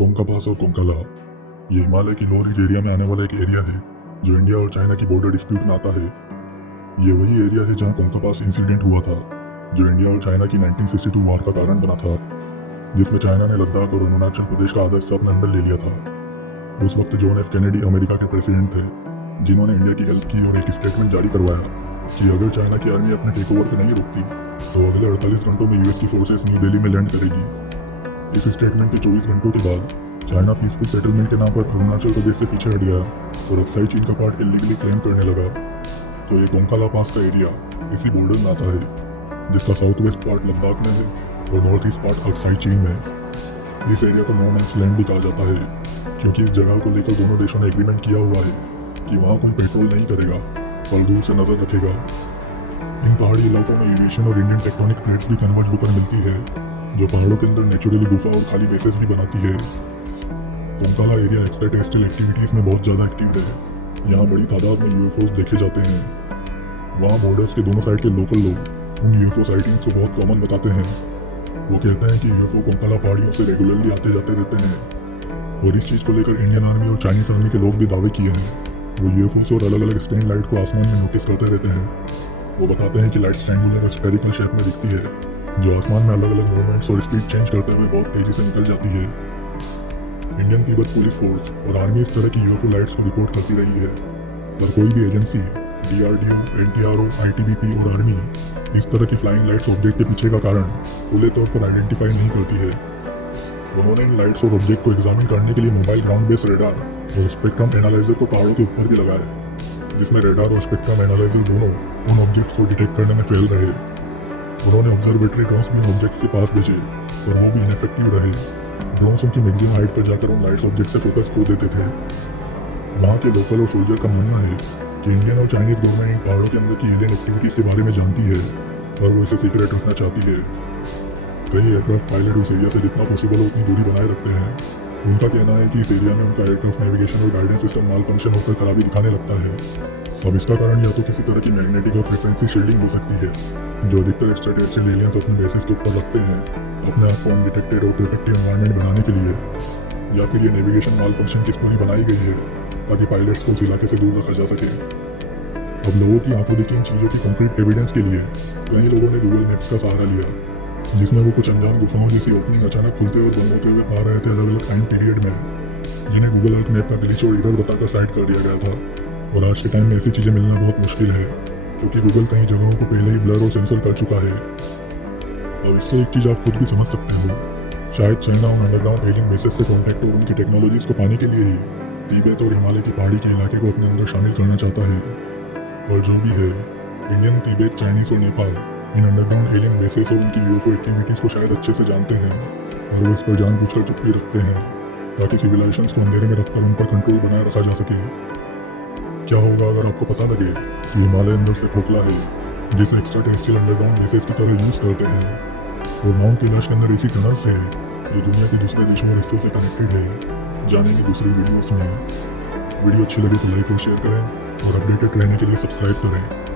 कोंका पास और कोंकाला ये हिमालय की लो रिज एरिया में आने वाला एक एरिया है जो इंडिया और चाइना की बॉर्डर डिस्प्यूट में आता है। ये वही एरिया है जहां कोंका पास इंसिडेंट हुआ था जो इंडिया और चाइना की 1962 वार का कारण बना था, जिसमें चाइना ने लद्दाख और अरुणाचल प्रदेश का आधा हिस्सा अपने अंदर ले लिया था। उस वक्त जॉन एफ कैनेडी अमेरिका के प्रेसिडेंट थे, जिन्होंने इंडिया की हेल्प की और एक स्टेटमेंट जारी करवाया कि अगर चाइना की आर्मी अपने टेक ओवर को नहीं रुकती तो अगले 48 घंटों में यूएस की फोर्सेस न्यू दिल्ली में लैंड करेगी। इस स्टेटमेंट के 24 घंटों के बाद चाइना पीसफुल सेटलमेंट के नाम पर अरुणाचल प्रदेश से पीछे हट गया और अक्साई चीन का पार्ट इलीगली क्लेम करने लगा। तो ये कोंकाला पास का एरिया इसी बॉर्डर में आता है, जिसका साउथ वेस्ट पार्ट लद्दाख में है और नॉर्थ ईस्ट पार्ट अक्साई चीन में है। इस एरिया को नो मैंस लैंड भी कहा जाता है, क्योंकि इस जगह को लेकर दोनों देशों ने एग्रीमेंट किया हुआ है कि वहाँ कोई पेट्रोल नहीं करेगा पर दूर से नजर रखेगा। इन पहाड़ी इलाकों में एविएशन और इंडियन टेक्टोनिक प्लेट्स भी कन्वर्ट होकर मिलती है, जो पहाड़ों के अंदर नेचुरली गुफा और खाली बेसेस भी बनाती है। कोंकाला एरिया एक्स्ट्रा टेरेस्ट्रियल एक्टिविटीज में बहुत ज़्यादा एक्टिव है। यहाँ बड़ी तादाद में यूएफओस देखे जाते हैं। वहाँ बॉर्डर्स के दोनों साइड के लोकल लोग उन यूएफओ साइटिंग्स को बहुत कॉमन बताते हैं। वो कहते हैं कि यूएफओ कोंकाला पहाड़ियों से रेगुलरली आते जाते रहते हैं, और इस चीज़ को लेकर इंडियन आर्मी और चाइनीज आर्मी के लोग भी दावे किए हैं। वो यूएफओस और अलग अलग स्टैंड लाइट को आसमान में नोटिस करते रहते हैं। वो बताते हैं कि लाइट ट्रायंगुलर और स्फेरिकल शेप में दिखती है, जो आसमान में अलग अलग मूवमेंट्स और स्पीड चेंज करते हुए बहुत तेजी से निकल जाती है। इंडियन तिब्बत पुलिस फोर्स और आर्मी इस तरह की यूएफओ लाइट्स को रिपोर्ट करती रही है, पर कोई भी एजेंसी डीआरडीओ, एनटीआरओ, आईटीबीपी और आर्मी इस तरह की फ्लाइंग लाइट्स ऑब्जेक्ट के पीछे का कारण खुले तौर पर आइडेंटिफाई नहीं करती है। उन्होंने इन लाइट्स और ऑब्जेक्ट को एग्जामिन करने के लिए मोबाइल ग्राउंड बेस्ड रेडार और स्पेक्ट्रम एनालाइजर को पहाड़ों के ऊपर भी लगाया, जिसमें रेडार और स्पेक्ट्रम एनालाइजर दोनों उन ऑब्जेक्ट्स को डिटेक्ट करने में फेल रहे। उन्होंने ऑब्जर्वेटरी ड्रोन्स भी उन ऑब्जेक्ट के पास भेजे, पर वो भी इनफेक्टिव रहे। ड्रोन्स उनकी मैक्सिमम हाइट पर जाकर उन लाइट्स ऑब्जेक्ट से फोकस खो देते थे। वहाँ के लोकल और सोल्जर का मानना है कि इंडियन और चाइनीज गवर्नमेंट इन पहाड़ों के अंदर की एलियन एक्टिविटीज के बारे में जानती है, और वो इसे सीक्रेट रखना चाहती है। कई एयरक्राफ्ट पायलट उस एरिया से जितना पॉसिबल हो उतनी दूरी बनाए रखते हैं। उनका कहना है कि इस एरिया में उनका एयरक्राफ्ट नेविगेशन और गाइडेंस सिस्टम माल फंक्शन होकर खराबी दिखाने लगता है। अब इसका कारण या तो किसी तरह की मैग्नेटिक और फ्रिक्वेंसी शील्डिंग हो सकती है, जो अधिकतर एक्स्ट्रा टेरेस्ट्रियल एलियंस अपने बेसिस के ऊपर रखते हैं अपने आप को अनडिटेक्टेड और प्रोटेक्टिव एनवायरनमेंट बनाने के लिए, या फिर ये नेविगेशन माल फंक्शन की स्टोरी बनाई गई है ताकि पायलट्स को उस इलाके से दूर रखा जा सके। अब लोगों की आंखों देखी इन चीज़ों की कंक्रीट एविडेंस के लिए कई लोगों ने गूगल मैप्स का सहारा लिया, जिसमें वो कुछ अनजान गुफाओं जैसी ओपनिंग अचानक खुलते और बंद होते हुए पा रहे थे अलग अलग टाइम पीरियड में, जिन्हें गूगल अर्थ मैप का ग्लिच और एरर बताकर साइड कर दिया गया था। और आज के टाइम में ऐसी चीज़ें मिलना बहुत मुश्किल है, क्योंकि गूगल कई जगहों को पहले ही ब्लर और सेंसर कर चुका है। अब इससे एक चीज़ आप खुद भी समझ सकते हो, शायद चाइना उन अंडरग्राउंड एलियन बेसेस से कॉन्टैक्ट और उनकी टेक्नोलॉजीज को पाने के लिए ही तिब्बत और हिमालय की पहाड़ी के इलाके को अपने अंदर शामिल करना चाहता है। और जो भी है, इंडियन, तिब्बत, चाइनीज और नेपाल इन अंडरग्राउंड एलियन बेसेस और उनकी यूएफओ एक्टिविटीज़ को शायद अच्छे से जानते हैं, और वो इस पर जानबूझकर चुप्पी रखते हैं ताकि सिविलाइजेशंस को अंधेरे में रखकर उन पर कंट्रोल बनाए रखा जा सके। क्या होगा अगर आपको पता लगे कि हिमालय अंदर से खोखला है, जिसे एक्स्ट्रा टेरेस्ट्रियल अंडरग्राउंड बेसेस की तरह यूज करते हैं, और माउंट कैलाश के अंदर ऐसी टनल्स है जो दुनिया के दूसरे देशों और रिश्तों से कनेक्टेड है। जानेंगे दूसरी वीडियोस में। वीडियो अच्छी लगी तो लाइक और शेयर करें, और अपडेटेड रहने के लिए सब्सक्राइब करें।